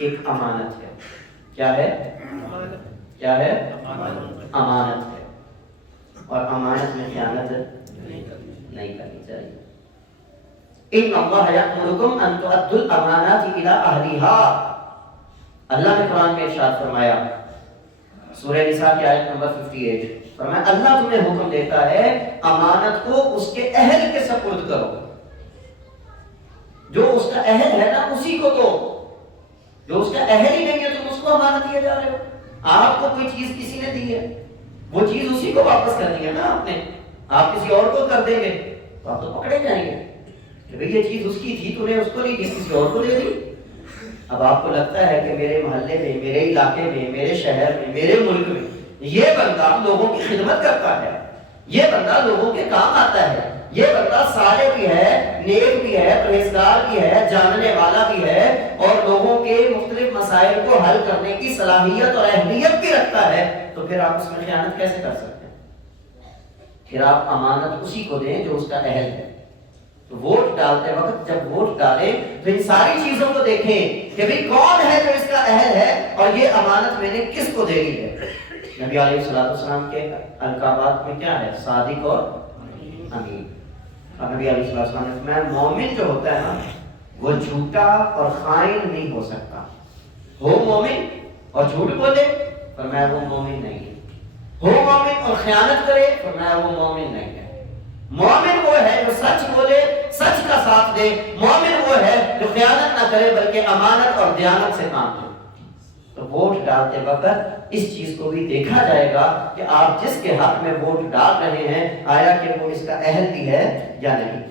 ایک امانت ہے. کیا ہے؟ کیا ہے؟ امانت ہے. اور امانت میں خیانت نہیں کرنی چاہیے. ان اللہ یأمرکم ان تؤدوا الامانات الی اہلھا. اللہ نے قرآن میں ارشاد فرمایا سورہ نساء کی آیت نمبر 58، فرمایا اللہ تمہیں حکم دیتا ہے امانت کو اس کے اہل کے سپرد کرو. جو اس کا اہل ہے نا اسی کو دو. جو اس کا اہل ہی نہیں ہے تم اس کو امانت دیا جا رہے ہو. آپ کو کوئی چیز کسی نے دی ہے، وہ چیز اسی کو واپس کرنی ہے نا آپ نے. آپ کسی اور کو کر دیں گے تو آپ تو پکڑے جائیں گے کہ بھئی یہ چیز اس کی تھی، تو نے اس کو نہیں دی، کسی اور کو دے دی. اب آپ کو لگتا ہے کہ میرے محلے میں، میرے علاقے میں، میرے شہر میں، میرے ملک میں یہ بندہ لوگوں کی خدمت کرتا ہے، یہ بندہ لوگوں کے کام آتا ہے، یہ بندہ صالح بھی ہے، نیک بھی ہے، پرہیزگار بھی ہے، جاننے والا بھی ہے، اور لوگوں کے مختلف مسائل کو حل کرنے کی صلاحیت اور اہلیت بھی رکھتا ہے، تو پھر آپ اس میں خیانت کیسے کر سکتے ہیں؟ پھر آپ امانت اسی کو دیں جو اس کا اہل ہے. تو ووٹ ڈالتے وقت جب ووٹ ڈالیں تو ان ساری چیزوں کو دیکھیں کہ بھئی کون ہے جو اس کا اہل ہے اور یہ امانت میں نے کس کو دینی ہے. نبی علیہ السلام کے القابات میں کیا ہے؟ صادق اور امین. اور نبی علیہ السلام نے فرمایا مومن جو ہوتا ہے نا وہ جھوٹا اور خائن نہیں ہو سکتا. ہو مومن اور جھوٹ بولے فرمایا وہ مومن نہیں ہے. ہو مومن اور خیانت کرے فرمایا وہ مومن نہیں ہے. مومن وہ ہے جو سچ بولے، سچ کا ساتھ دے. مومن وہ ہے جو خیانت نہ کرے بلکہ امانت اور دیانت سے کام لے. تو ووٹ ڈالتے وقت اس چیز کو بھی دیکھا جائے گا کہ آپ جس کے حق میں ووٹ ڈال رہے ہیں آیا کہ وہ اس کا اہل بھی ہے یا نہیں.